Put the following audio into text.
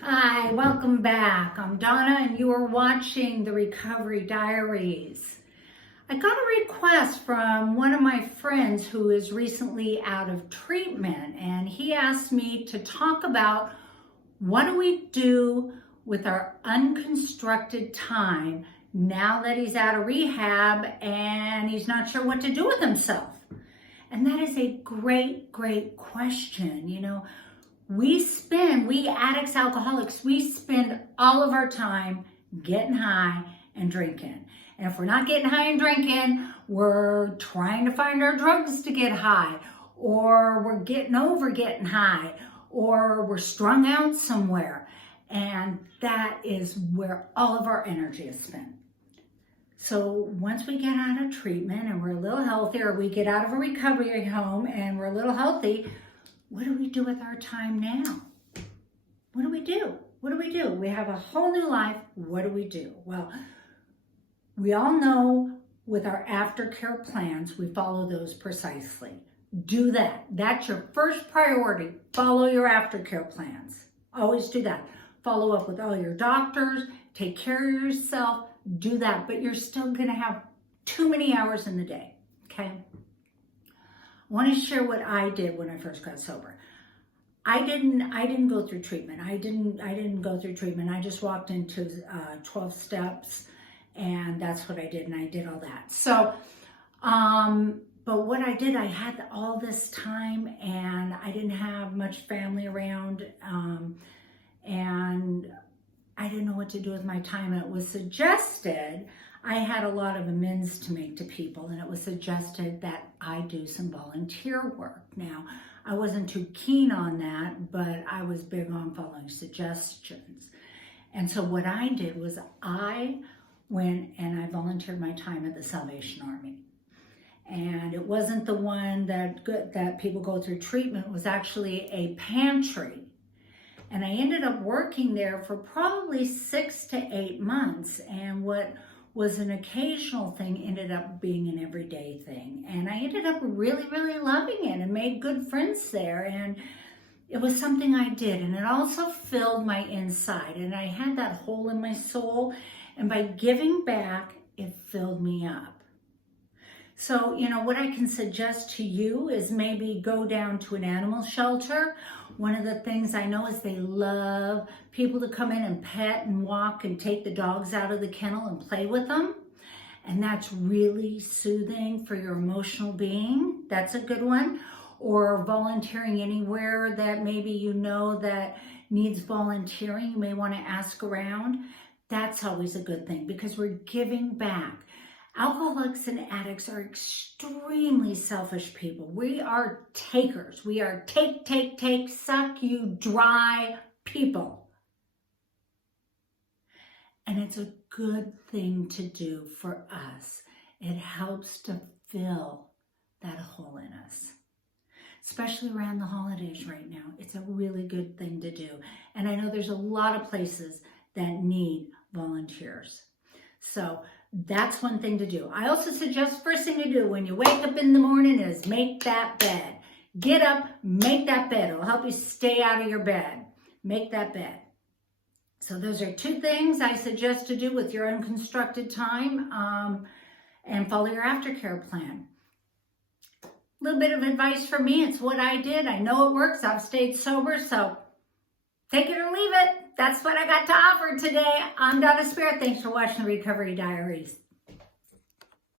Hi, welcome back. I'm Donna and you are watching the Recovery Diaries. I got a request from one of my friends who is recently out of treatment, and he asked me to talk about what do we do with our unconstructed time now that he's out of rehab and he's not sure what to do with himself. And that is a great question. We addicts, alcoholics, we spend all of our time getting high and drinking. And if we're not getting high and drinking, we're trying to find our drugs to get high, or we're getting over getting high, or we're strung out somewhere. And that is where all of our energy is spent. So once we get out of treatment and we're a little healthier, we get out of a recovery home and we're a little healthy, what do we do with our time now? What do we do? What do we do? We have a whole new life. What do we do? Well, we all know with our aftercare plans, we follow those precisely. Do that. That's your first priority. Follow your aftercare plans. Always do that. Follow up with all your doctors. Take care of yourself. Do that. But you're still going to have too many hours in the day. Okay? I want to share what I did when I first got sober. I didn't go through treatment. I didn't go through treatment. I just walked into 12 steps, and that's what I did, and I did all that. So, but what I did, I had all this time, and I didn't have much family around, and I didn't know what to do with my time. And it was suggested, I had a lot of amends to make to people, and it was suggested that I do some volunteer work. Now, I wasn't too keen on that, but I was big on following suggestions. And so what I did was I went and I volunteered my time at the Salvation Army. And it wasn't the one that people go through treatment. It was actually a pantry. And I ended up working there for probably 6 to 8 months. And what was an occasional thing ended up being an everyday thing. And I ended up really loving it and made good friends there. And it was something I did. And it also filled my inside. And I had that hole in my soul. And by giving back, it filled me up. So, what I can suggest to you is maybe go down to an animal shelter. One of the things I know is they love people to come in and pet and walk and take the dogs out of the kennel and play with them. And that's really soothing for your emotional being. That's a good one. Or volunteering anywhere that maybe that needs volunteering. You may want to ask around. That's always a good thing because we're giving back. Alcoholics and addicts are extremely selfish people. We are takers. We are take, suck you dry people. And it's a good thing to do for us. It helps to fill that hole in us, especially around the holidays right now. It's a really good thing to do. And I know there's a lot of places that need volunteers. So that's one thing to do. I also suggest first thing to do when you wake up in the morning is make that bed. Get up, make that bed. It'll help you stay out of your bed. Make that bed. So those are 2 things I suggest to do with your unconstructed time, and follow your aftercare plan. A little bit of advice from me. It's what I did. I know it works. I've stayed sober, so take it or leave it. That's what I got to offer today. I'm Dona Speir. Thanks for watching the Recovery Diaries.